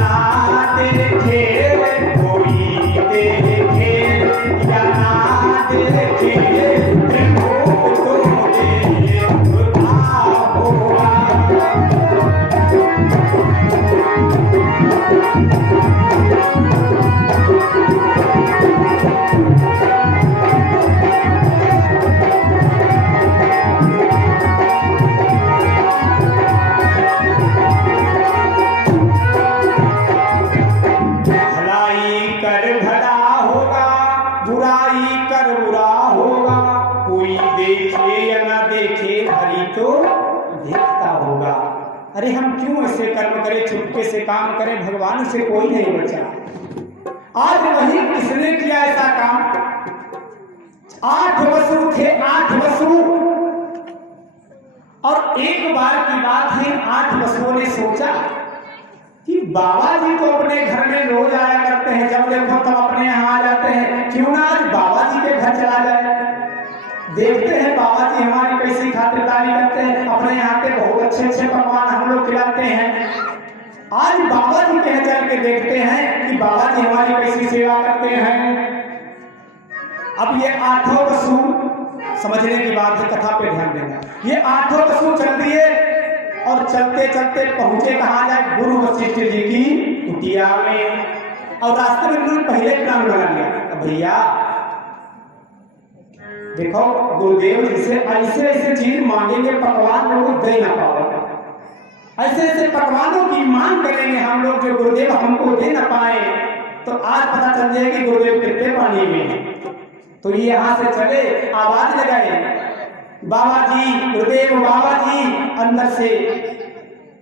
ना देखे कोई देखे या ना देखे देखो तुमने ये खुदा होगा। भलाई कर भला होगा, बुराई कर बुरा होगा, कोई देखे या ना देखे हरि तो देखता होगा। अरे हम क्यों ऐसे कर्म करें, चुपके से काम करें, भगवान से कोई नहीं बचा। आज वही किसने किया ऐसा काम? 8 वसु थे, 8 वसु, और एक बार की बात है 8 वसुओं ने सोचा कि बाबा जी तो अपने घर में रोज आया करते हैं, जब देखो तब अपने यहाँ आ जाते हैं, क्यों ना आज बाबा जी के घर चला जाए, देखते हैं बाबा जी हमारी कैसी खातिरदारी करते हैं, अपने यहाँ के बहुत अच्छे अच्छे पकवान हम लोग खिलाते हैं। आज बाबा जी के यहाँ चल के देखते हैं कि बाबा जी हमारी कैसी सेवा करते हैं। अब ये 8 वसु, समझने की बात है, कथा पे ध्यान देना। ये 8 वसु चल दिए और चलते चलते पहुंचे कहा जाए, गुरु वशिष्ठ जी की कुटिया में। और रास्ते में उन्होंने पहले प्लान बना लिया, भैया देखो गुरुदेव जी से ऐसे ऐसे चीज मांगेंगे, पकवान लोग दे ना पाओगे, ऐसे ऐसे पकवानों की मांग करेंगे हम लोग जो गुरुदेव हमको दे ना पाए, तो आज पता चल जाएगा कि गुरुदेव कितने पानी में है। तो ये यहाँ से चले, आवाज लगाए, बाबा जी, गुरुदेव बाबा जी। अंदर से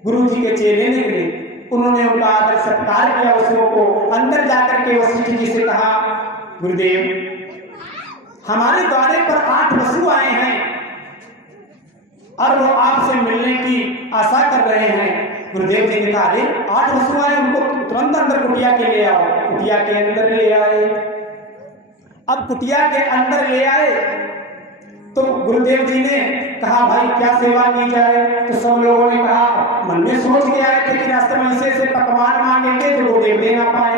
गुरु जी के चेले निकले, उन्होंने उनका आदर सत्कार किया वसुओं को। अंदर जाकर के वशिष्ठ जी से कहा, गुरुदेव हमारे द्वारे पर 8 वसु आए हैं और वो आपसे मिलने की आशा कर रहे हैं। गुरुदेव जी ने कहा, अरे 8 वसु आए, उनको तुरंत अंदर कुटिया के ले आओ। कुटिया के अंदर ले आए। अब कुटिया के अंदर ले आए तो गुरुदेव जी ने कहा, भाई क्या सेवा की जाए? तो सब लोगों ने कहा, मन में सोच के आए थे कि रास्ते में ऐसे ऐसे पकवान मांगेंगे तो गुरुदेव दे ना पाए।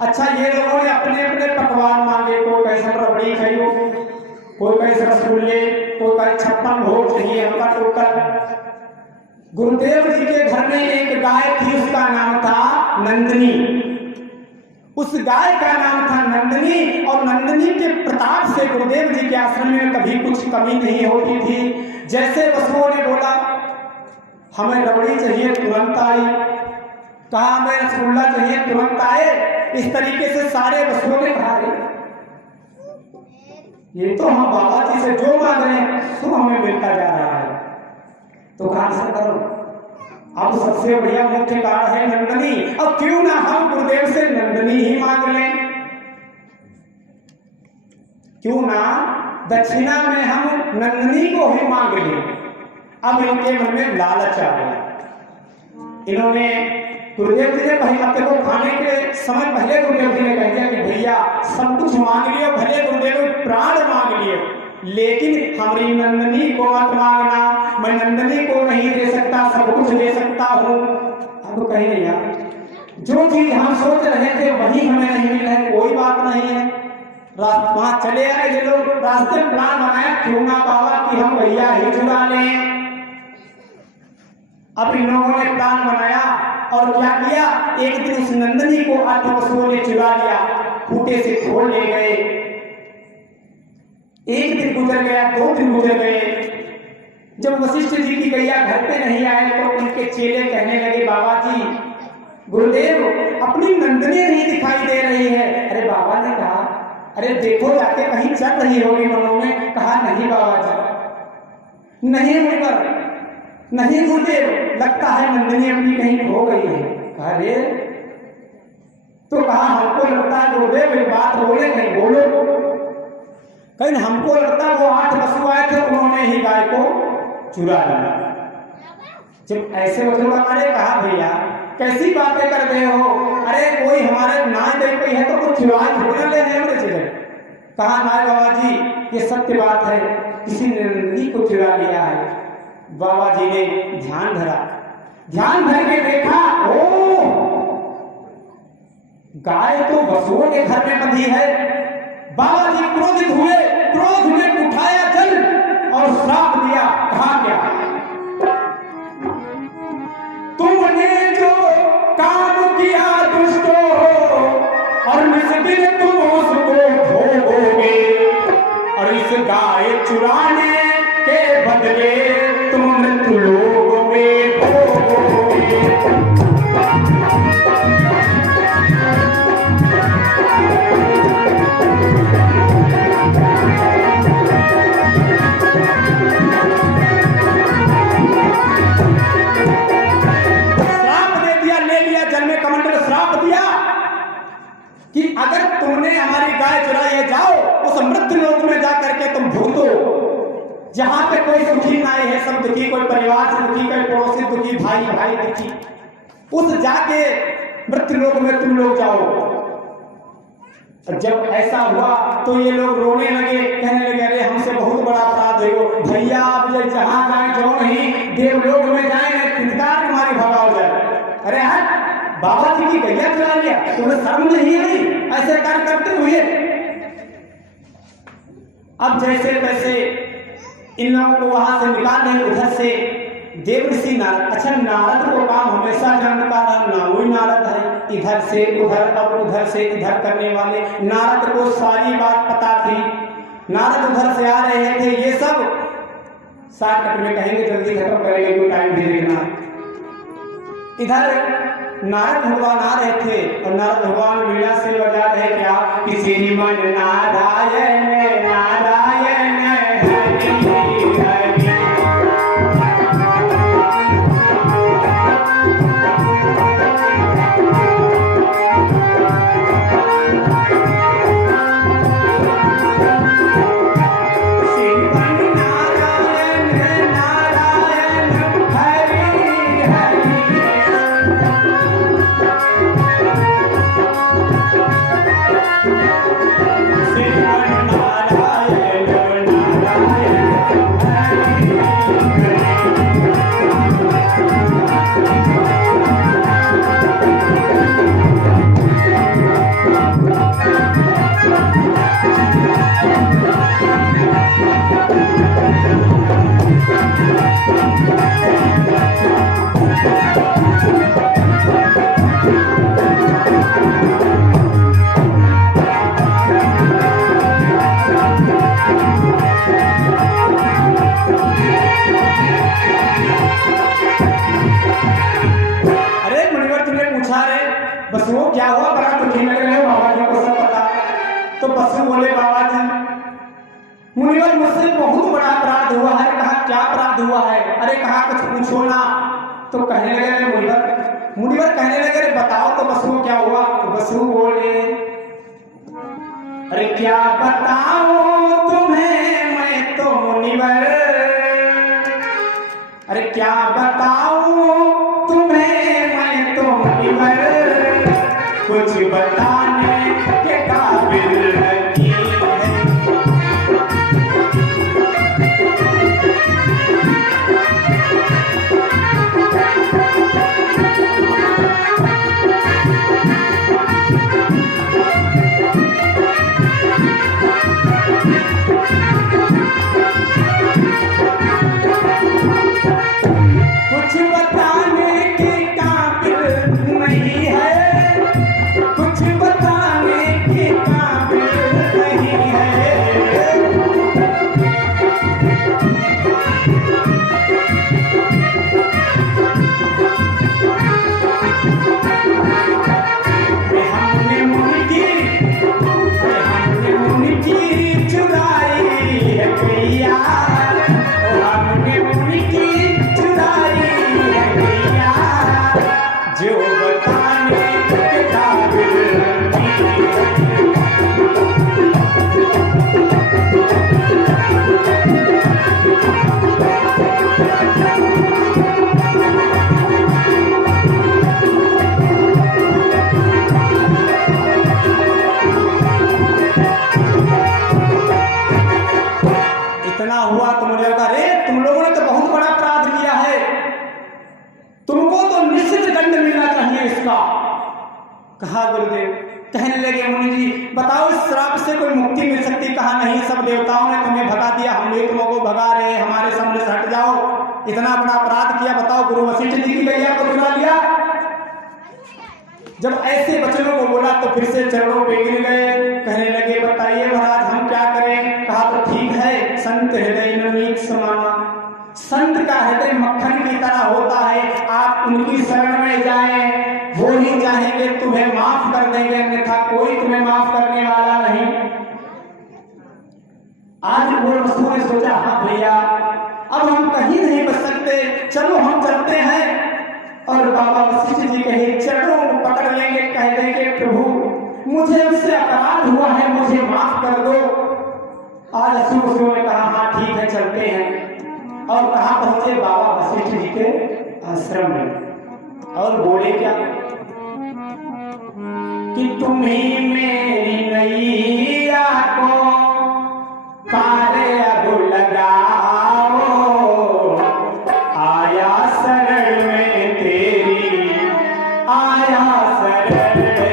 अच्छा, ये लोगों ने अपने अपने पकवान मांगे, कोई कैसे रबड़ी खाइयो, कोई कैसे रसगुल्ले, कोई कैसे 56 भोग चाहिए हमका टोटल। गुरुदेव जी के घर में एक गाय थी, उसका नाम था नंदिनी। उस गाय का नाम था नंदिनी, और नंदिनी के प्रताप से गुरुदेव जी के आश्रम में कभी कुछ कमी नहीं होती थी। जैसे वसुओं ने बोला हमें रबड़ी चाहिए, तुरंत आई। कहा हमें रसगुल्ला चाहिए, तुरंत आए। इस तरीके से सारे वसुओं ने कहा, ये तो हम बाबा जी से जो मांग रहे हैं सो हमें मिलता जा रहा है, तो कहा से करो। अब सबसे बढ़िया मुख्य कारण है नंदिनी, अब क्यों ना हम गुरुदेव से नंदिनी ही मांग लें, क्यों ना दक्षिणा में हम नंदिनी को ही मांग लें। अब इनके मन में लालच आ गया। इन्होंने गुरुदेव जी ने पहले अपने को खाने के समय पहले गुरुदेव जी ने कह दिया कि भैया सब कुछ मांग लियो, भले गुरुदेव प्राण मांग लियो, लेकिन हमारी नंदिनी को मत मांगना, मैं नंदिनी को नहीं दे सकता, सब कुछ दे सकता हूँ। अब कहीं नहीं यार, जो चीज हम सोच रहे थे वही हमें नहीं मिला है, कोई बात नहीं है। वहां चले आए ये लोग, रास्ते में प्लान बनाया, क्यों ना बाबा कि हम भैया ही चुरा लें। अब इन लोगों ने प्लान बनाया और क्या किया, एक दिन उस नंदिनी को 8 वसुओं ने चुरा लिया, खूंटे से खोल ले गए। एक दिन गुजर गया, 2 दिन गुजर गए। जब वशिष्ठ जी की गैया घर पे नहीं आए तो उनके चेले कहने लगे, बाबा जी गुरुदेव अपनी नंदिनी नहीं दिखाई दे रही है। अरे बाबा ने कहा, अरे देखो जाके कहीं चल रही होगी दोनों में। कहा नहीं बाबा जी, नहीं मुझपर, नहीं गुरुदेव, लगता है नंदिनी अपनी कहीं खो गई है। अरे तो कहा हमको लगता है गुरुदेव एक बात बोले, कहीं बोलो। कहीं हमको लगता है वो 8 वसु आए थे, उन्होंने ही गाय को चुरा लिया। जब ऐसे वसु हमारे कहा, भैया कैसी बातें कर रहे हो, अरे कोई हमारे नाई दे कोई है तो कुछ चुराए थोड़ा ले हैं। कहा नाय बाबा जी ये सत्य बात है, किसी ने नंदिनी को चुरा लिया है। बाबा जी ने ध्यान धरा, ध्यान धर के देखा, ओ गाय तो वसुओं के घर में बंधी है। बाबा जी क्रोधित हुए, क्रोध में उठाया जल और श्राप दिया। कहा क्या? तुमने जो काम किया दुष्टों और निस्दिन तुम उसको भोगोगे, और इस गाय चुराने के बदले तुम मृत्यु लोक में भोगोगे। कि अगर तुमने हमारी गाय चुराई है, जाओ उस मृत्यु लोक में जाकर के तुम भुगतो, जहां पे कोई सुखी नाई है, सब दुखी, कोई परिवार से दुखी, कोई पड़ोसी दुखी, भाई भाई दुखी, उस जाके मृत्यु लोक में तुम लोग जाओ। जब ऐसा हुआ तो ये लोग रोने लगे, कहने लगे अरे हमसे बहुत बड़ा अपराध हो भैया, आप जहां जाए जाओ नहीं, देवलोक में जाए तिनकार तुम्हारी भगा हो जाए। अरे यार बाबा जी की गैया चुरा लिया, तुम्हें शर्म नहीं आई ऐसे कार्य करते हुए? अब जैसे तैसे इन लोगों को वहां से निकाले, उधर से देव ऋषि नारद, अच्छा नारद को काम हमेशा जानता रहा, नाम ही नारद है, इधर से उधर अब उधर से इधर करने वाले, नारद को सारी बात पता थी। नारद उधर से आ रहे थे, ये सब शॉर्टकट में कहेंगे, जल्दी खत्म करेंगे क्यों, टाइम दे देना। इधर नारद भगवान आ रहे थे और नारद भगवान वीणा से बजा रहे क्या कि श्रीमन नारायण नारायण हरि हरि। बस वो क्या हुआ, बड़ा दुखी लग रहे हो, बाबा जी को सब पता। तो बसु बोले बाबा जी मुनिवर मुझसे बहुत बड़ा अपराध हुआ है। कहा क्या अपराध हुआ है? अरे कहा कुछ पूछो ना। तो कहने लगे मुनिवर कहने लगे अरे बताओ तो बसु क्या हुआ? तो बसु बोले अरे क्या बताओ तुम्हें मैं तो मुनिवर, अरे क्या बताओ तुम्हें मैं तो मुनिवर, कुछ बताने के काबिल नहीं है। कुछ बताने के काबिल नहीं है, कुछ बताने के काबिल नहीं है। हमने मुनकी चुराई है भैया, हमने मुनकी चुराई है भैया, जो बताने के काबिल नहीं है। इतना हुआ तो मुझे लगा अरे तुम लोगों ने तो बहुत बड़ा अपराध किया है, तुमको तो निश्चित दंड मिलना चाहिए इसका। कहा गुरुदेव कहने लगे मुनि जी बताओ इस श्राप से कोई मुक्ति मिल सकती? कहा नहीं, सब देवताओं ने तुम्हें भगा दिया, हम भी तुमको भगा रहे, हमारे सामने से हट जाओ, इतना बड़ा अपराध किया, बताओ गुरु वशिष्ठ जी की गैया को चुरा लिया। जब ऐसे वचनों को बोला तो फिर से चरणों पे गिर गए, कहने लगे बताइए महाराज हम क्या करें? कहा तो ठीक है, संत हृदय नवनीत समाना, संत का हृदय मक्खन की तरह होता है, आप उनकी शरण में जाएं, वो ही चाहेंगे तुम्हें माफ कर देंगे, अन्यथा कोई तुम्हें माफ करने वाला नहीं। आज वो वसु ने सोचा हाँ भैया अब हम कहीं नहीं बच सकते, चलो हम चलते हैं। और बाबा वशिष्ठ जी कहे चरणों को पकड़ लेंगे, कह देंगे प्रभु मुझे उससे अपराध हुआ है, मुझे माफ कर दो। आज वसु ने कहा हाँ ठीक है चलते हैं। और कहाँ पहुंचे? बाबा वशिष्ठ जी के आश्रम में। और बोले क्या कि तुम्ही मेरी नैया को पार अब लगाओ, आया शरण में तेरी, आया शरण में।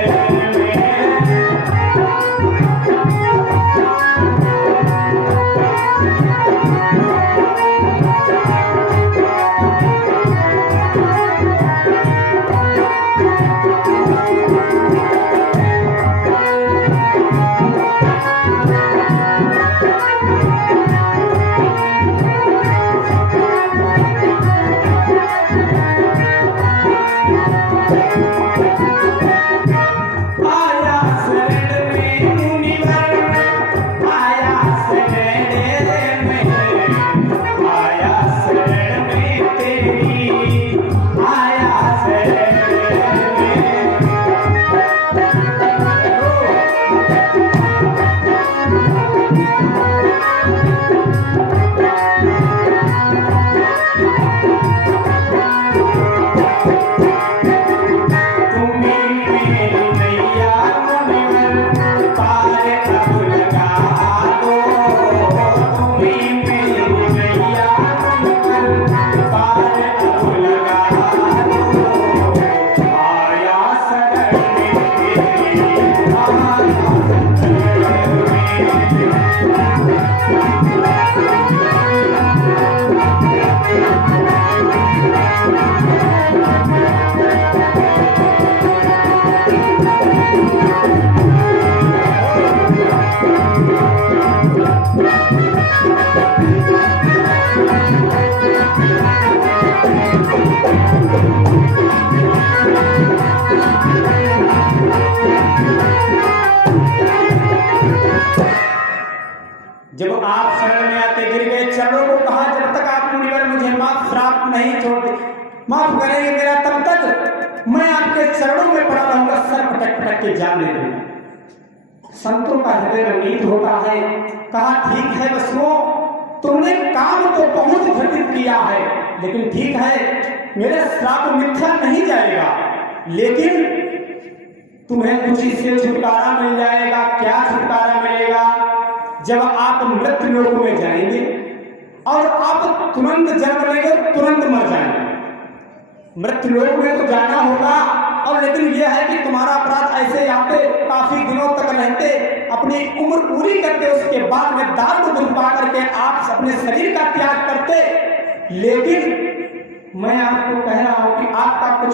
जब आप शरण में आते गिर गए, चरणों को कहा जब तक आप मुनिवर मुझे माफ श्राप नहीं छोड़ माफ करेंगे मेरा, तब तक मैं आपके चरणों में पड़ा रहूंगा, सर पटक पटक के जान दे दूंगा। संतों का हृदय नवनीत होता है। कहा ठीक है वसुओं, तुमने काम तो बहुत घटित किया है, लेकिन ठीक है मेरा श्राप मिथ्या नहीं जाएगा, लेकिन तुम्हें कुछ इससे छुटकारा मिल जाएगा। क्या छुटकारा मिलेगा? जब आप मृत्यु लोक में जाएंगे और आप तुरंत जन्म लेंगे, तुरंत मर जाएंगे। मृत्यु लोक में तो जाना होगा, और लेकिन यह है कि तुम्हारा अपराध ऐसे आते काफी दिनों तक रहते, अपनी उम्र पूरी करते, उसके बाद में दारू दूध पा करके आप अपने शरीर का त्याग करते। लेकिन मैं आपको कह रहा हूं कि आपका कुछ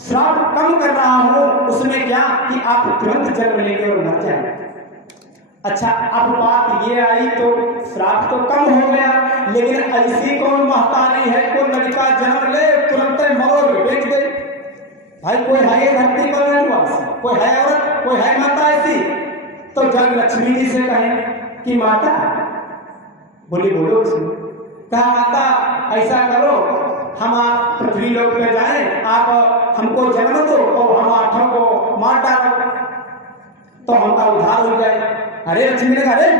श्राप कम कर रहा हूं, उसमें क्या कि आप तुरंत जन्म लेंगे और मर जाएंगे। अच्छा, अब बात ये आई तो श्राप तो कम हो गया, लेकिन ऐसी कौन महतारी है कोई लड़का जन्म ले तुरंत मौत बेच दे? भाई कोई है धरती पर रहने, कोई है औरत, कोई है माता ऐसी? तो जब लक्ष्मी जी से कहें कि माता, बोली बोलो उसमें, कहा माता ऐसा करो, हम आप पृथ्वी लोक में जाएं, आप हमको जन्म दो और हम आठों को मार डालो तो हमका उद्धार हो जाए। अरे लक्ष्मी ने कहा अरे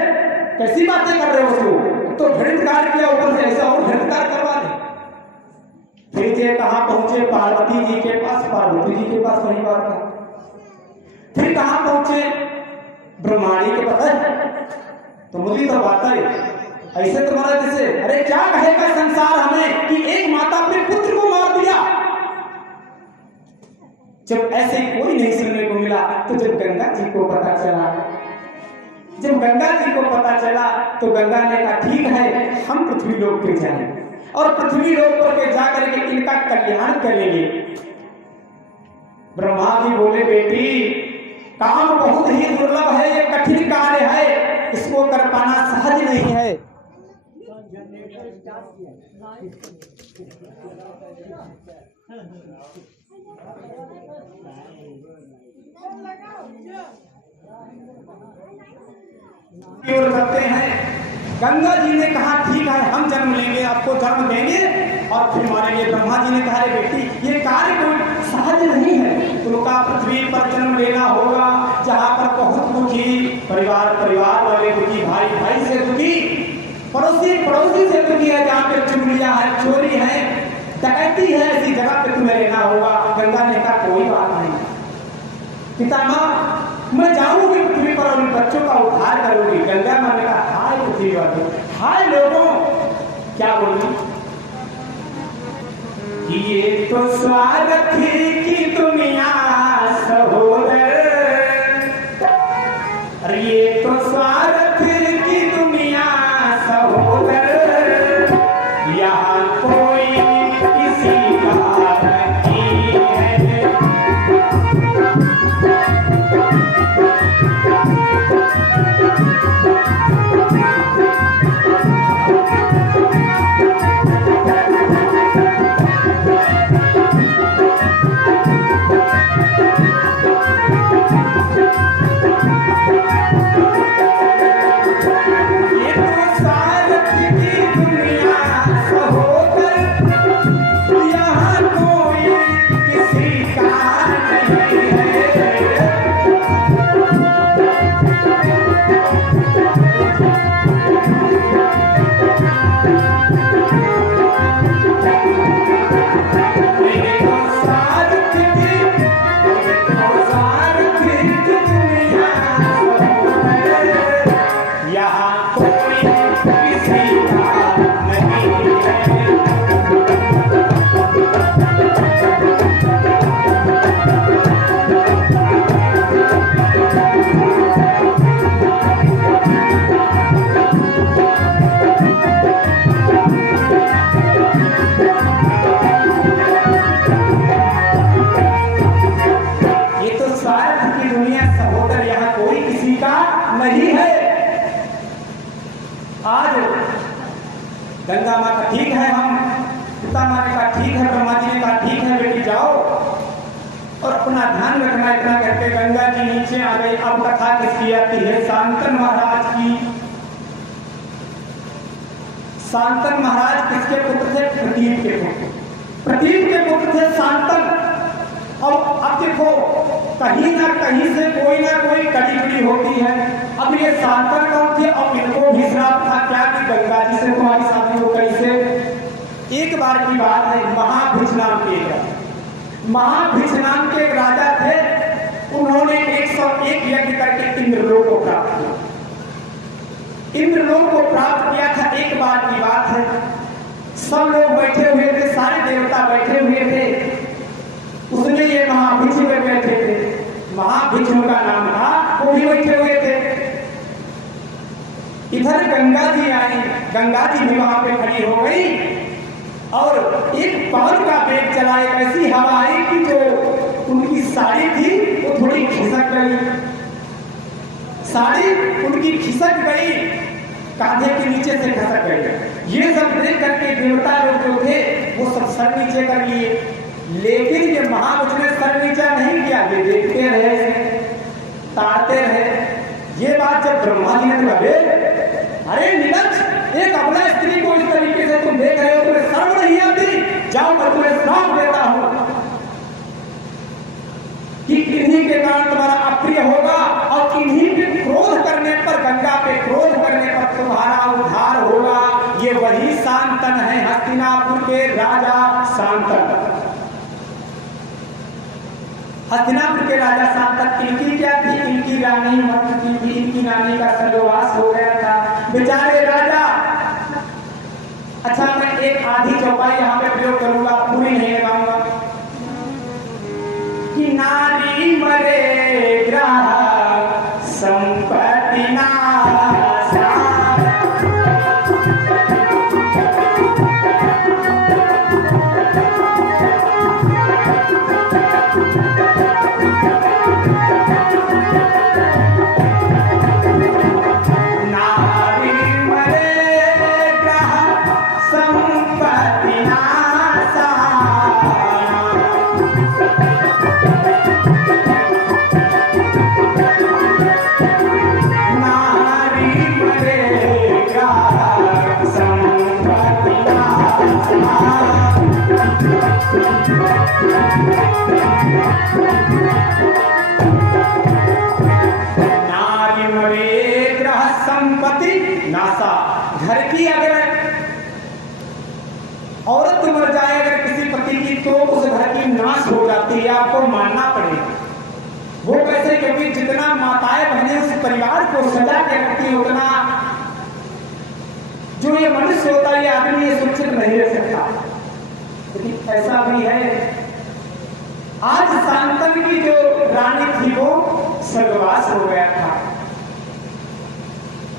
कैसी बातें कर रहे हो उसको, तो घृतकार किया ऊपर से ऐसा और घृतकार करवा दे। फिर ये कहाँ पहुंचे? पार्वती जी के पास। पार्वती जी के पास वही बात है। फिर कहाँ पहुंचे? ब्रह्माणी के पास। तो मुझे तो बात है ऐसे तुम्हारा जैसे, अरे क्या कहेगा संसार हमें कि एक माता अपने पुत्र को मार दिया। जब ऐसे कोई नहीं सुनने को मिला, तो जब गंगा जी को पता चला, जब गंगा जी को पता चला तो गंगा ने कहा ठीक है, हम पृथ्वी लोक पे जाएंगे और पृथ्वी लोक पर जाकर के इनका कल्याण करेंगे। ब्रह्मा जी बोले बेटी, काम बहुत ही दुर्लभ है, ये कठिन कार्य है, इसको कर पाना सहज नहीं है। करते हैं। गंगा जी ने कहा ठीक है, हम जन्म लेंगे, आपको जन्म देंगे और फिर मारेंगे। ब्रह्मा जी ने कहा रे बेटी, ये कार्य कोई सहज नहीं है, तुमका पृथ्वी पर जन्म लेना होगा, जहाँ पर बहुत दुखी परिवार वाले दुखी, भाई से दुखी, पड़ोसी से दुखी है, जहाँ पे चुगलियां है, चोरी है, डकैती है, ऐसी जगह पे तुम्हें रहना होगा। गंगा ने कहा कोई बात नहीं पितामह, मैं जाऊंगी पृथ्वी पर और उन बच्चों का उद्धार करूंगी। गंगा माँ ने कहा हाय पृथ्वी वालों, हाय लोगों, क्या बोली कि ये तो स्वागत की दुनिया सहोदर, अरे ये तो स्वागत की दुनिया सहोदर, यहाँ कोई किसी का नहीं है। गंगा माँ का ठीक है, हम पिता माँ ने कहा ठीक है, ब्रह्मा जी ने कहा ठीक है बेटी जाओ और अपना ध्यान रखना। इतना करके गंगा जी नीचे आ गई। अब कथा किसकी आती है? शांतन महाराज की। शांतन महाराज किसके पुत्र थे? प्रतीप के पुत्र। प्रतीप के पुत्र थे शांतन। और अब देखो कहीं ना कहीं से कोई ना कोई कड़ी होती है। अब ये शांतन कौन थे और इनको भी श्राप था क्या कि गंगा जी से तुम्हारी शादी हो गई से। एक बार की बात है, महाभिष नाम के एक राजा थे। उन्होंने 101 यज्ञ करके इंद्रलोक को प्राप्त किया। इंद्रलोक को प्राप्त किया था। एक बार की बात है, सब लोग बैठे हुए थे, सारे देवता बैठे हुए थे। उसमें ये महाभिष में बैठे थे। महाभिष का नाम था, वो भी बैठे हुए थे। इधर गंगा जी आई। गंगा जी भी वहां पे खड़ी हो गई और एक पवन का वेग चला। एक ऐसी हवा आई कि जो उनकी साड़ी थी वो थोड़ी खिसक गई। साड़ी उनकी खिसक गई, कांधे के नीचे से खसक गई। ये सब देख करके देवता लोग जो थे वो सब सर नीचे कर लिए। लेकिन ये महाभिष ने सर नीचा नहीं किया, ये देखते रहे, ताड़ते रहे। ये बात जब ब्रह्मा जी ने कहा अरे नीलक्ष, एक अबला स्त्री को इस तरीके से तुम देख रहे हो, तुम्हें शर्म नहीं आती? जाओ मैं तुम्हें श्राप देता हूं कि किन्हीं के कारण तुम्हारा अप्रिय होगा और किन्हीं पे क्रोध करने पर, गंगा पे क्रोध करने पर तुम्हारा उद्धार होगा। ये वही शांतन है, हस्तिनापुर के राजा शांतन। हस्तिनापुर के राजा शांतन, इनकी क्या थी? इनकी रानी मत थी। इनकी रानी का सर्ववास हो गया था। बेचारे राजा, अच्छा मैं एक आधी चौपाई यहाँ पे प्रयोग करूंगा, पूरी नहीं लगाऊंगा, कि नारी मरे ग्रह संपत्ति नासा। नारी मरे ग्रह संपत्ति नासा। घर की अगर औरत मर जाए अगर किसी पति की तो उस घर की नाश हो जाती है, आपको मानना पड़ेगा। वो कैसे? क्योंकि जितना माताएं बहनें उस परिवार को सजा के रखती है उतना जो ये मनुष्य होता है, ये आदमी ये सुरक्षित नहीं रह सकता। लेकिन ऐसा भी है, आज शांतन की जो रानी थी वो स्वर्गवास हो गया था।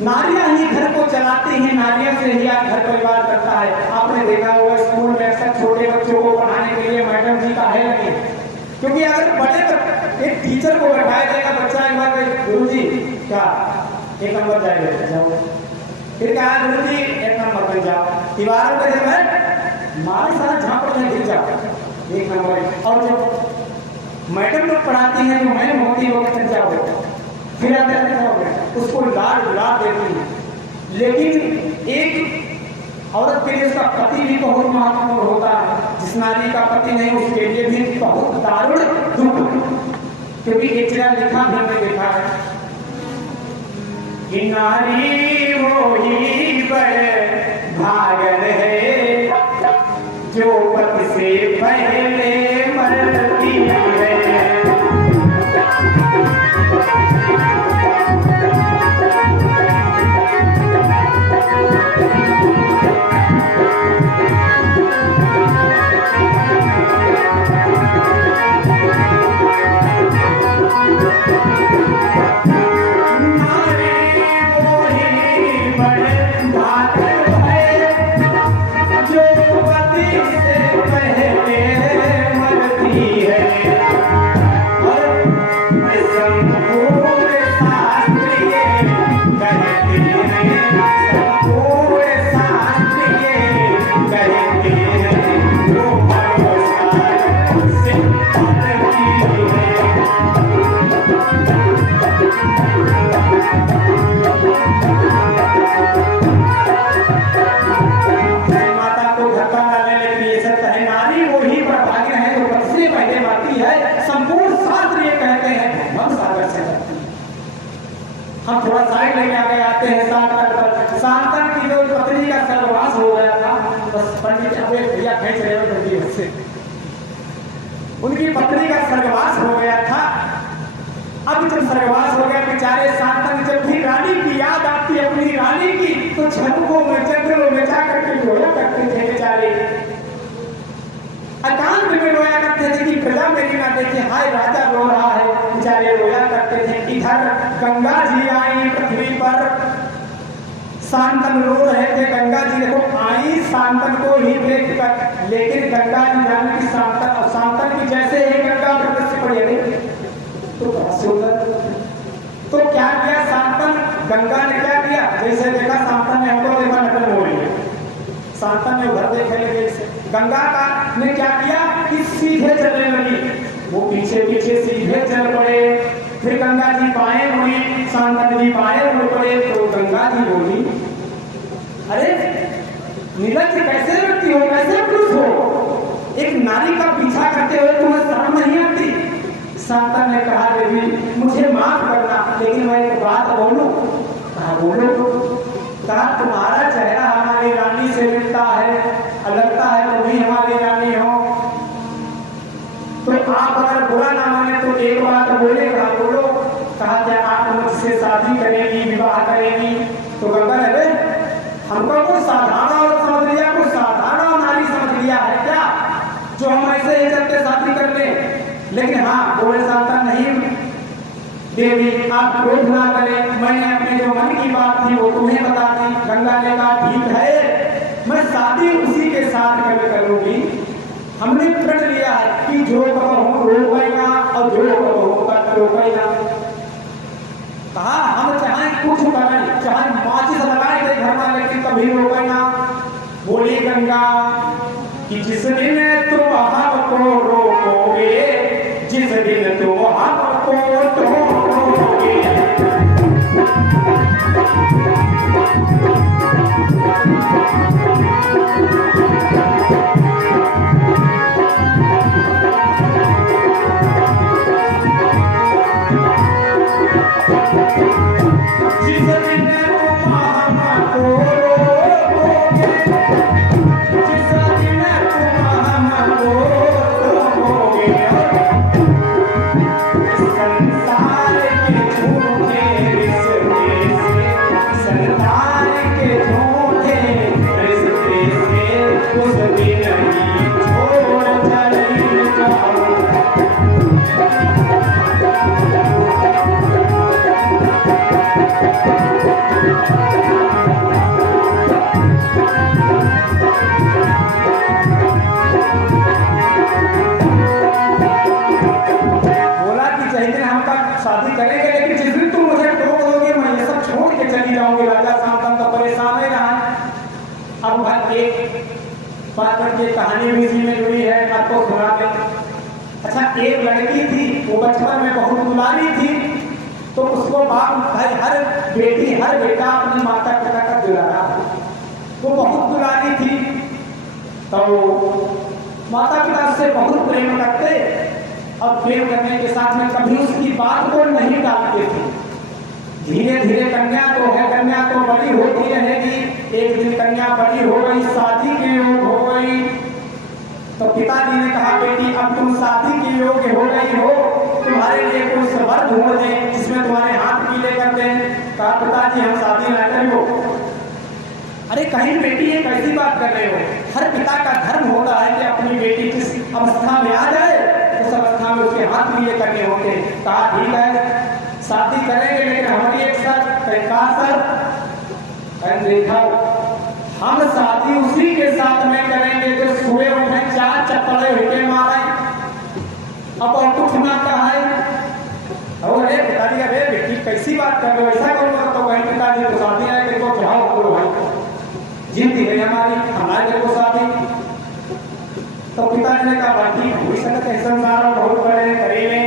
नारियां ही घर को चलाती हैं, नारियों से ही घर परिवार करता है। आपने देखा होगा स्कूल में अक्सर छोटे बच्चों को पढ़ाने के लिए मैडम जी का है लगे, क्योंकि अगर बड़े एक टीचर को बैठाया जाएगा, बच्चा एक बार गुरु जी क्या एक नंबर जाएगा, जाओ फिर कहा गुरु जी एक नंबर बन जाओ, दीवारों पे जब है मारे सारा झांपड़ में गिर जाओ एक नंबर। और जब मैडम लोग पढ़ाती हैं जो मैम होती है वो कहते जाओ फिर आते जाओगे, उसको लाड गुलाब देती है। लेकिन एक औरत के लिए उसका पति भी बहुत महत्वपूर्ण होता है। जिस नारी का पति नहीं उसके लिए भी बहुत दारुण दुख, क्योंकि एक जगह लिखा भी हमने देखा है कि नारी वो ही बड़े भागन है जो पति से पहले मरती है। हम थोड़ा साइड लेके आगे आते हैं शांतन पर। शांतन की जो पत्नी का सर्वनाश हो गया था, बस पंडित अबे भैया खींच रहे हो जल्दी से, उनकी पत्नी का सर्वनाश हो गया था। अब जब सर्वनाश हो गया बेचारे शांतन जब भी रानी की याद आती है अपनी रानी की तो छतों में जंगलों में जाकर के रोया करते थे बेचारे, एकांत में रोया करते थे कि प्रजा मेरी ना देखे, हाय राजा रो रहा है, बेचारे रोया करते थे। इधर गंगा जी आई पृथ्वी पर, शांतन रो रहे थे, गंगा जी देखो आई शांतन को ही देख कर, लेकिन गंगा जी जाने की शांतन की जैसे ही गंगा प्रत्यक्ष पड़ी गई तो सुंदर। तो क्या किया शांतन, गंगा ने क्या किया, जैसे देखा शांतन ने हमको देखा नकल हो रही है, शांतन ने उधर देखे लगे से गंगा का ने क्या किया कि सीधे चलने लगी, वो पीछे पीछे सीधे चल पड़े। फिर गंगा जी बाएं मुड़ी, शांतन जी बाएं मुड़ पड़े तो गंगा जी बोली अरे नीलज कैसे व्यक्ति हो, कैसे पुरुष हो, एक नारी का पीछा करते हुए तुम्हें शर्म नहीं आती। शांतन ने कहा देवी मुझे माफ करना, लेकिन मैं एक बात बोलूं। कहा बोलो। कहा तुम्हारा चेहरा हमारी रानी से मिलता है, लगता है तुम भी हमारी रानी हो, तो आप अगर बुरा ना माने तो एक बात बोले। कहा बोलो। कहा क्या आप मुझसे शादी करेगी, विवाह करेगी? तो गंगा ने हमको कोई साधारण औरत समझ लिया, कोई साधारण नारी समझ लिया है क्या, जो हम ऐसे ही चलते शादी कर ले? लेकिन हाँ बोले देवी आप क्रोध ना करें, मैंने अपने जो मन की बात थी वो तुम्हें बता दी। गंगा ने कहा ठीक है, मैं शादी उसी के साथ करूंगी। हमने प्रण लिया है कि जो कहूँ रोकेगा और जो कहूँ रोकेगा। कहा हम चाहे कुछ करें, चाहे माचिस लगाए दे घर में, लेकिन कभी रोकेगा। बोली गंगा कि जिस दिन तुम हमको रोकोगे, जिस दिन तुम हमको रोकोगे, जिस दिन तुम हमको रोकोगे, जिस दिन तुम हमको रोकोगे, संसार के झूठे रिश्ते से, संसार के झूठे रिश्ते से उस दिन ही छोड़ चली जाऊं। शादी करेंगे, लेकिन जिस दिन तुम मुझे टोक दोगे मैं ये सब छोड़ के चली जाऊंगी। राजा शांतन तो परेशान ही रहा। अब भाई एक पात्र की कहानी भी इसी में जुड़ी है, आपको सुना दे। अच्छा, एक लड़की थी, वो बचपन में बहुत दुलारी थी, तो उसको बाप भाई हर बेटा अपनी माता पिता का दुलारा, वो बहुत दुलारी थी। तो माता पिता उससे बहुत प्रेम करते और प्रेम करने के साथ में कभी उसकी बात को नहीं टालते थे। धीरे धीरे कन्या तो है, कन्या तो बड़ी होती रहेगी। एक दिन कन्या बड़ी हो गई, शादी के योग हो गई, तो पिताजी ने कहा बेटी अब तुम शादी के योग्य हो गई हो, तुम्हारे लिए कोई वर ढूंढ दें जिसमें तुम्हारे हाथ पीले कर दें। कहा पिताजी हम शादी ना करें। अरे कहीं बेटी ये कैसी बात कर रहे हो? हर पिता का धर्म होता है कि अपनी बेटी जिस अवस्था में आ जाए उस अवस्था में उसके हाथ पीले करने होते। कहा ठीक है शादी करेंगे, लेकिन हमारी एक शर्त। सर देखा हम शादी उसी के साथ में करेंगे जो सुबह उठे 4 चप्पलें होके मारे। अब और कुछ ना कहा है। अरे पिताजी अरे बेटी कैसी बात कर रहे हो, ऐसा करूँगा तो वही पिताजी को शादी है कि तो चढ़ाओ करो भाई, जीती गई हमारे को शादी। तो पिताजी ने कहा ठीक हुई सकते संसार बहुत बड़े करेंगे।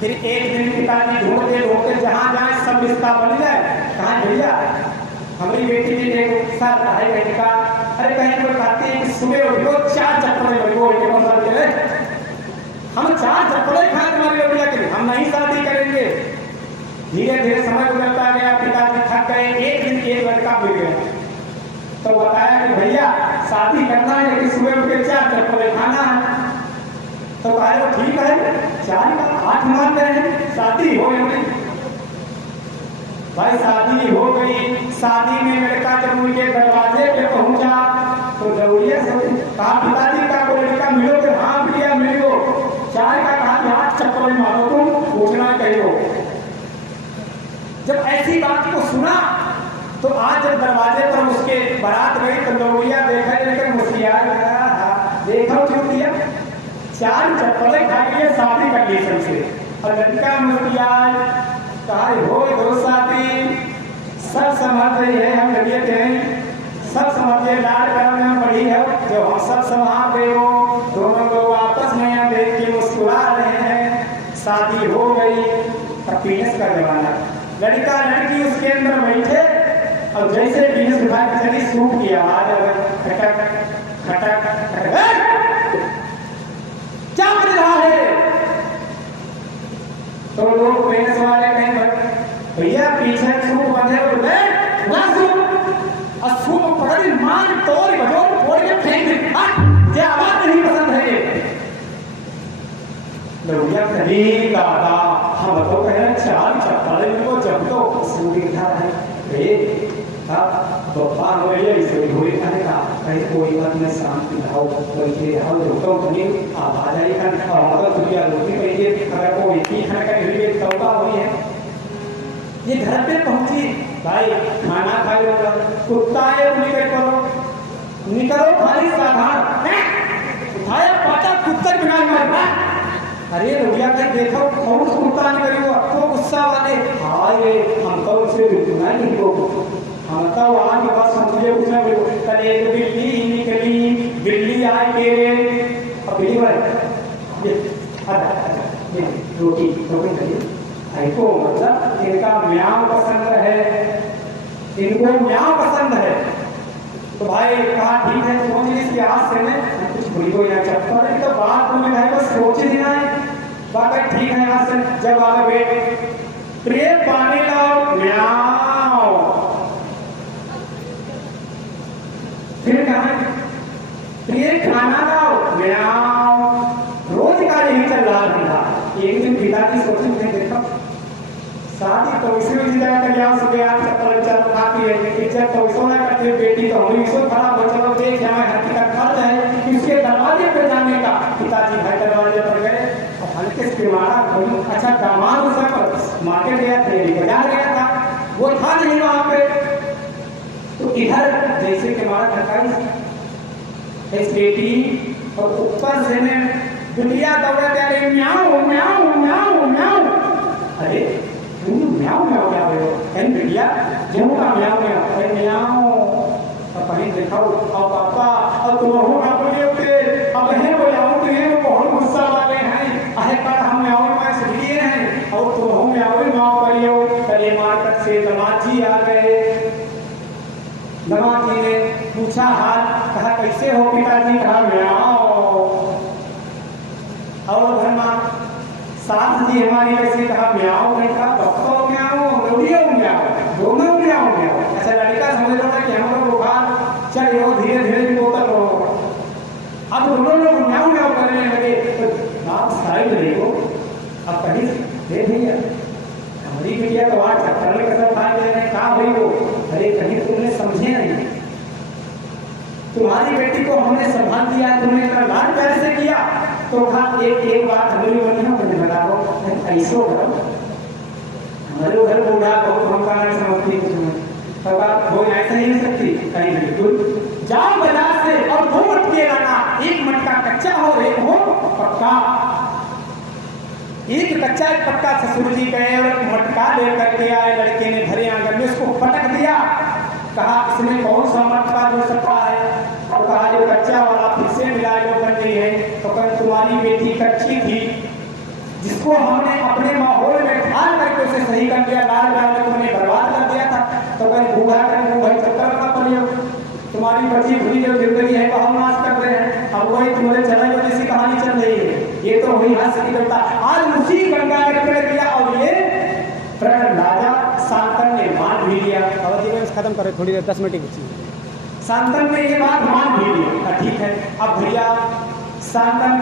फिर एक दिन पिताजी ढूंढते ढूंढते जहाँ जाए सब रिश्ता बन जाए। कहा भैया हमारी बेटी की एक साथ है बेटी का। अरे कहीं को कहते हैं कि सुबह उठो 4 चप्पलें बनो हम 4 चप्पलें खाए तुम्हारी बेटिया के लिए, हम नहीं शादी करेंगे। धीरे धीरे समय गुजरता गया, पिताजी थक गए। एक दिन एक लड़का मिल गया तो बताया कि भैया शादी करना है लेकिन सुबह उठ के 4 चप्पलें खाना है। तो कहा ठीक है 4 का 8 मान रहे हैं, शादी हो गई। भाई शादी हो गई। शादी में लड़का जब उनके दरवाजे पे पहुंचा तो दौड़िया कहा पिताजी का कोई लड़का मिलो तो हाँ भैया मिलो। 4 का कहा 8 चप्पलें मारो तुम, पूछना कहो। जब ऐसी बात को सुना तो आज जब दरवाजे पर उसके बारात गई तो दौड़िया देखा लेकर मुस्किया देखा क्यों किया 4 चप्पलें खा के शादी कर ली सबसे। और लड़का मुस्किया कहा हो दो शादी सब समझ रही है, हम लड़ियत हैं सब समझे लाड करने में पड़ी है जो हम सब संभाल रहे हो। दोनों लोग आपस में देख के मुस्कुरा रहे हैं। शादी हो गई। पीनस का जमाना, लड़का लड़की उसके अंदर बैठे और जैसे पीनस उठा के चली सूट की आवाज खटक खटक खटक। क्या बज रहा है? तो लोग पीनस वाले कहीं भैया पीछे सूट बंधे बोले ना सूट और सूट पकड़ी मान तोड़ बजोड़ फोड़ के फेंक दे। ये आवाज नहीं पसंद है। ये भैया कभी दादा हम तो कहे 4 चप्पलें को जब तो सूट उठा है बप्पा हो गई इसे धोई का कहीं कोई बात नहीं शांति रहो बैठे रहो तो नहीं आवाज आई और अगर दुनिया रोटी कहिए अगर कोई की खाने का ये घर पे पहुंची, भाई खाना खाई होगा, कुत्ता है निकल करो, निकलो खाली साधारण उठाया पाटा कुत्ता बिना मरना। अरे रुपया का देखो और कुत्ता निकली हो तो गुस्सा वाले, हाय रे हम तो उसे बिल्कुल नहीं को हम तो वहां की बात समझे पूछना बिल्कुल। कल एक बिल्ली निकली, बिल्ली आई के अब बिल्ली भाई ये ये रोटी रोटी चाहिए इनको, मतलब इनका म्याऊं पसंद है, इनको म्याऊं पसंद है। तो भाई कहा ठीक है, सोच ली इसके हाथ से मैं कुछ भूल को ना चप्पल तो बात तुमने भाई को सोच ही ना है बात है, ठीक है यहाँ से जब आगे बैठ प्रिय पानी लाओ म्याऊं, फिर कहा प्रिय खाना लाओ म्याऊं। रोज का यही चल रहा था। एक दिन पिताजी सोचे मैं देखा शादी तो इसी में जिदा कर लिया सुबह आज चप्पल चल खाती है टीचर तो इसो ना करते बेटी तो हमारी इसो खराब हो, चलो देख यहाँ हकीकत फर्ज है कि उसके दरवाजे पे जाने का। पिताजी भाई दरवाजे पर गए और हल्के से मारा, अच्छा दामाद उस पर मार्केट गया थे बाजार गया था, वो था नहीं वहां पे। तो इधर जैसे के मारा खड़काई इस बेटी और ऊपर से ने दुनिया दौड़ा दे रही म्याऊं म्याऊं म्याऊं म्याऊं। अरे म्याऊं म्याऊं क्या हो एन बिटिया गेहूं का म्याऊं म्याऊं अरे म्याऊं अब कहीं दिखाओ अब पापा अब तुम हो ना बोलिए के अब है बोलाऊं तो ये बहुत गुस्सा वाले हैं, अरे पर हम म्याऊं में सीखिए हैं और तुम हो म्याऊं म्याऊं करियो। कले मार्केट से दमाजी आ गए, दमाजी ने पूछा हाथ, कहा कैसे हो पिताजी, कहा म्याऊं। और घर में सास जी हमारी कैसे, कहा म्याऊं, नहीं कहा बक्सो म्याऊं लोडियो म्याऊं दोनों म्याऊं म्याऊं। ऐसा लड़का समझ रहा था कि हमारा बुखार चल रहा धीरे धीरे बोतल हो, अब दोनों लोग म्याऊं म्याऊं करने लगे। तो आप साइड देखो अब कहीं दे भैया हमारी बिटिया तो आज चक्कर में कसर खा दे रहे कहा भाई वो, अरे कहीं तुमने समझे नहीं, तुम्हारी बेटी को हमने संभाल दिया, तुमने इतना लाड प्यार से किया। तो कहा एक बात हमारी बनी ना मुझे बताओ ऐसो करो हमारे उधर बूढ़ा बहुत हम कहना समझती तो बात हो ऐसा नहीं सकती कहीं बिल्कुल जाओ बाजार से और 2 मटके लाना, एक मटका कच्चा हो एक हो पक्का। एक कच्चा एक पक्का ससुर जी गए और मटका लेकर के आए, लड़के ने भरे आंगन में उसको पटक दिया, कहा इसमें कौन सा मटका जो सकता है, और कहा जो कच्चा वाला फिर से मिला जो बन गई है। तो कल तुम्हारी बेटी कच्ची थी जिसको हमने अपने माहौल में ढाल करके उसे सही कर दिया, लाल डाल के तुमने बर्बाद कर दिया था। तो कल बूढ़ा कर भाई चक्कर का पड़ियो, तुम्हारी बची हुई जो जिंदगी है वो हम नाश कर रहे हैं, अब वही तुम्हारे चला जो जैसी कहानी चल रही है। ये तो वही हाथ से निकलता आज उसी गंगा ने कर दिया और ये प्रण राजा शांतन ने मान भी लिया। अवधि में खत्म करे थोड़ी देर 10 मिनट की। शांतन ने ये बात मान भी लिया, ठीक है। अब भैया शांतन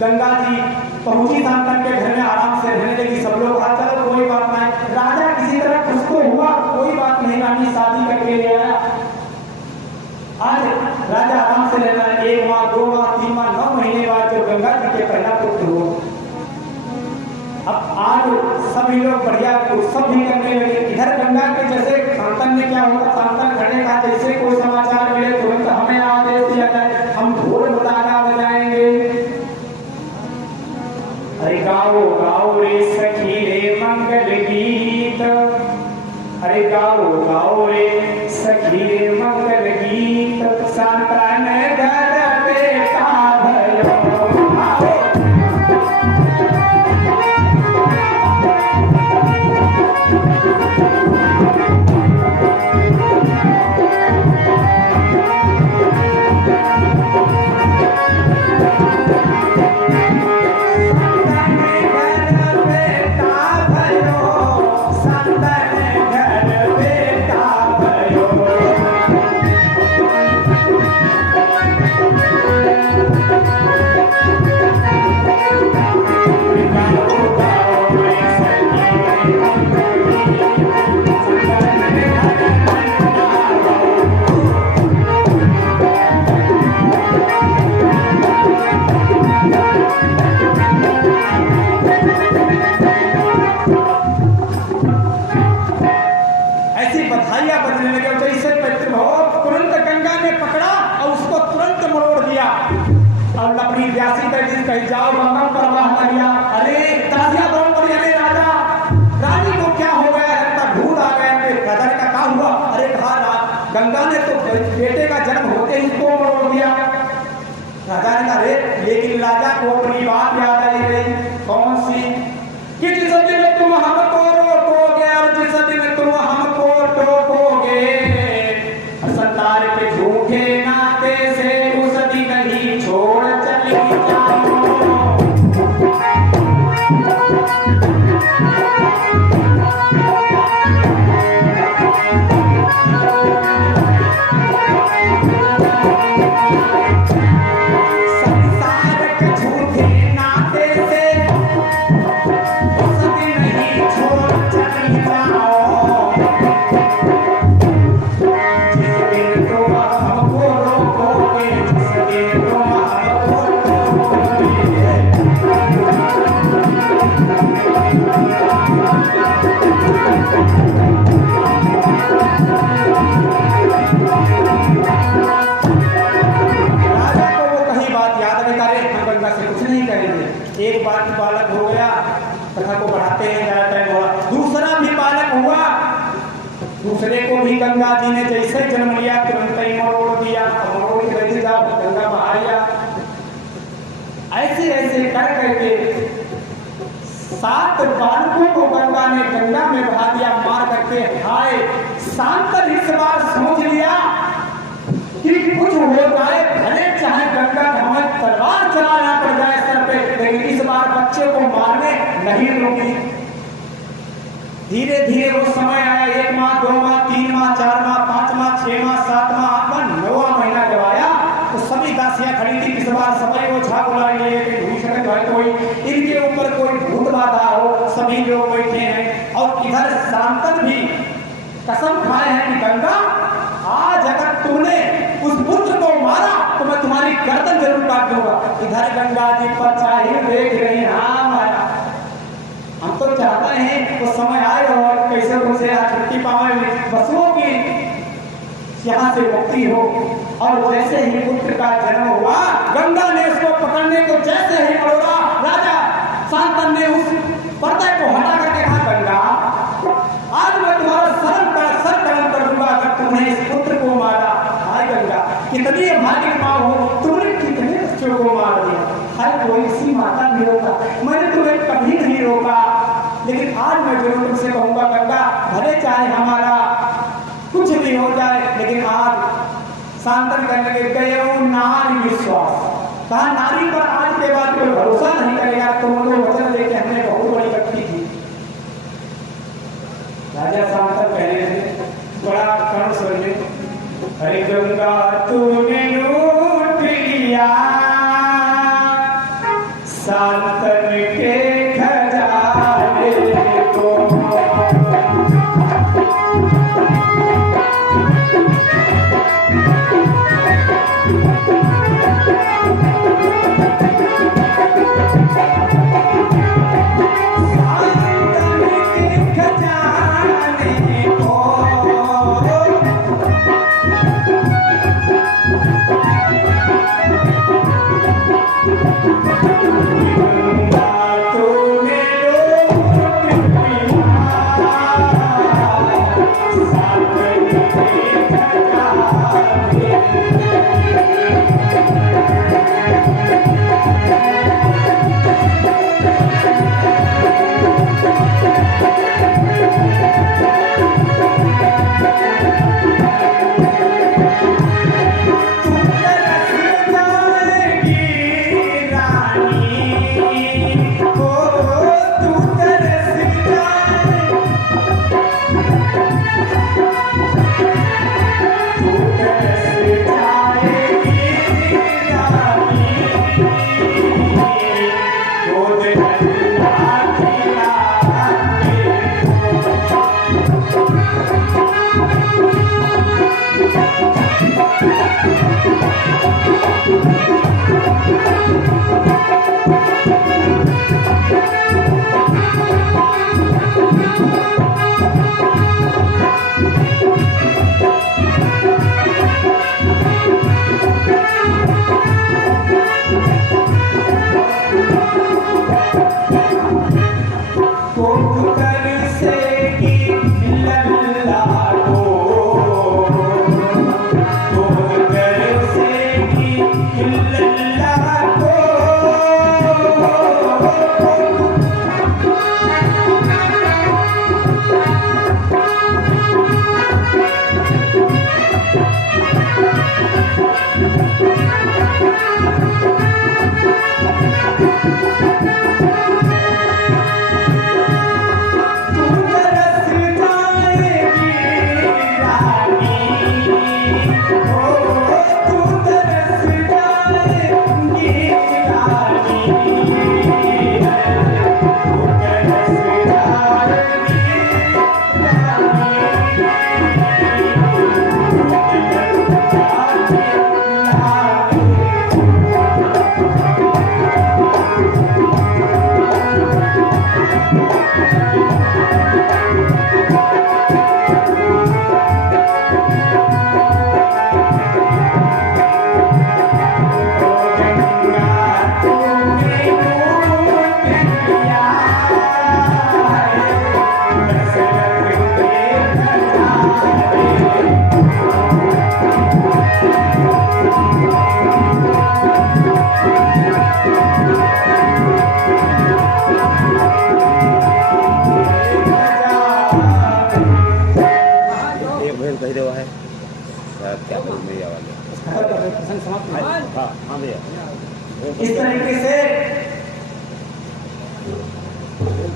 गंगा जी पहुंची, शांतन के घर में आराम से रहने लगी, सब लोग आ चलो कोई बात नहीं, राजा किसी तरह खुश तो हुआ, कोई बात नहीं, रानी शादी करके ले आया। आज राजा आराम से रहना है, 1 माह 2 माह 3 माह 9 महीने बाद जो गंगा जी के पहला पुत्र हो। अब आज सभी लोग बढ़िया उत्सव भी करने लगे। इधर गंगा के जैसे शांतन में क्या होगा, शांतन करने का जैसे कोई समाचार मिले तुरंत हमें आदेश दिया जाए, हम ढोल बजाना बजाएंगे। अरे गाओ गाओ रे सखी रे मंगल गीत, अरे गाओ गाओ रे सखी रे मंगल गीत, शांतन घर बेटा भयो घर बेटा बेटे का जन्म होते ही उसको मरोड़ दिया। राजा ने कहा रे, लेकिन राजा को अपनी बात याद आई गई। कौन सी? कि जिस दिन तुम हमको रोकोगे और जिस दिन तुम हमको टोकोगे, सतार के झूठे नाते से उस दिन ही छोड़ चली जाओ। एक बार बालक हो गया, कथा को बढ़ाते हैं, ज्यादा टाइम हुआ, दूसरा भी बालक हुआ। दूसरे को भी गंगा जी ने जैसे जन्म लिया तुरंत ही मरोड़ दिया। मरोड़ के रहते जाओ, गंगा बहाया। ऐसे ऐसे कर करके 7 बालकों को गंगा ने गंगा में बहा दिया, मार करके। हाय सांकर इस बार सोच लिया कि कुछ हो जाए, भले चाहे गंगा हमें तलवार चलाना पड़ जाए सर पे, लेकिन इस बार बच्चे को मारने नहीं रोकी। धीरे धीरे वो समय आया, 1 माह 2 माह 3 माह 4 माह 5 माह 6 माह 7 माह 8 माह 9वां महीना जब आया तो सभी दासियां खड़ी थी। इस बार सभी को झाग बुलाई लिए कि भूषण भाई कोई इनके ऊपर कोई भूत बाधा हो। सभी लोग बैठे हैं और इधर सांतन भी कसम खाए हैं कि गंगा आज अगर तुमने उस पुत्र को मारा तो मैं तुम्हारी गर्दन जरूर काट दूंगा। इधर गंगा जी पर चाहे देख रही हैं, हाँ मारा, हम तो चाहते हैं वो समय आए और कैसे उनसे छुट्टी पावे, पशुओं की यहाँ से मुक्ति हो। और जैसे ही पुत्र का जन्म हुआ, गंगा ने उसको पकड़ने को जैसे ही मरोड़ा, राजा सांतन ने उस पर्दे को हटा करके कहा गंगा आज मैं तुम्हारा सर कलम कर दूंगा अगर तुमने इस पुत्र को मारा। हाय गंगा कितनी भाग्य माँ हो, तुमने कितने बच्चों को मार दिया। हाय कोई सी माता नहीं रोका, मैंने तुम्हें कभी नहीं रोका, लेकिन आज मैं जरूर तुमसे कहूंगा गंगा भले चाहे हमारा कुछ भी हो जाए, लेकिन आज सांतन करने के गए नारी विश्वास। कहा नारी पर आज के बाद कोई भरोसा नहीं करेगा। तुम लोग वचन लेके हमने बहुत बड़ी गलती की। राजा सांतन कहने लगे बड़ा कर्ण स्वर में, अरे गंगा तूने लूट लिया सांतन के खजाने को। प्रसंग समाप्त हुआ। हाँ भैया। इस तरीके से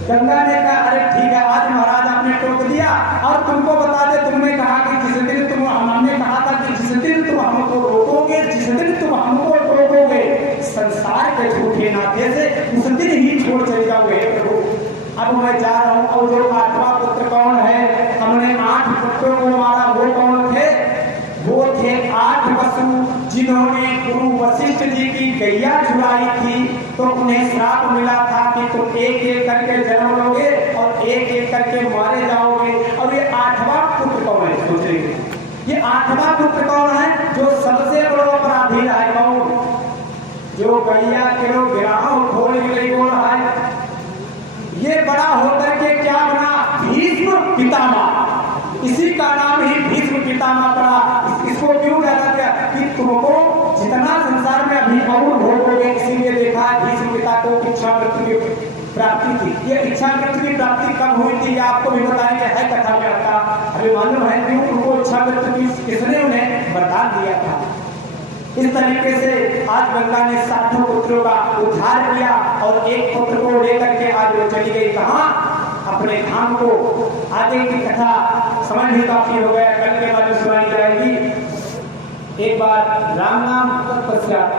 गंगा ने कहा अरे ठीक है, आज महाराज आपने टोक दिया और तुमको बता दे, तुमने कहा कि जिस दिन तुम, हमने कहा था कि जिस दिन तुम हमको रोकोगे, जिस दिन तुम हमको टोकोगे, संसार के झूठे नाते से उस दिन ही छोड़ चले जाओगे प्रभु। अब मैं जा रहा हूँ। और जो 8वां पुत्र कौन है? हमने 8 पुत्रों को मारा, वो कौन थे? वो थे 8 वसु, जिन्होंने गुरु वशिष्ठ जी की गैया चुराई थी। तो उन्हें श्राप मिला था कि तुम एक एक करके जन्म लोगे और एक एक करके मारे जाओगे। और ये 8वां पुत्र कौन है? सोच लीजिए, ये 8वां पुत्र कौन है? जो सबसे बड़ा अपराधी है कौन? जो गैया किलो गिराओ खोल गई बोल है। ये बड़ा होकर के क्या बना? भीष्म पितामह। इसी का नाम ही भीष्म पितामह पड़ा। इसको क्यों डाला गया? कि तुमको जितना संसार में अभी और भोगोगे, इसीलिए देखा है भीष्म पिता को इच्छा मृत्यु की प्राप्ति थी। ये इच्छा मृत्यु की प्राप्ति कब हुई थी? आपको भी बताएंगे, है कथा में आता। अभी मालूम है क्यों उनको इच्छा मृत्यु की, किसने उन्हें वरदान दिया था। इस तरीके से आज गंगा ने 7 पुत्रों का उद्धार किया और एक पुत्र को लेकर के आज वो चली गई कहाँ? अपने धाम को। आगे की कथा समय भी काफी हो गया, कल के बाद सुनाई जाएगी। एक बार राम नाम तत्पश्चात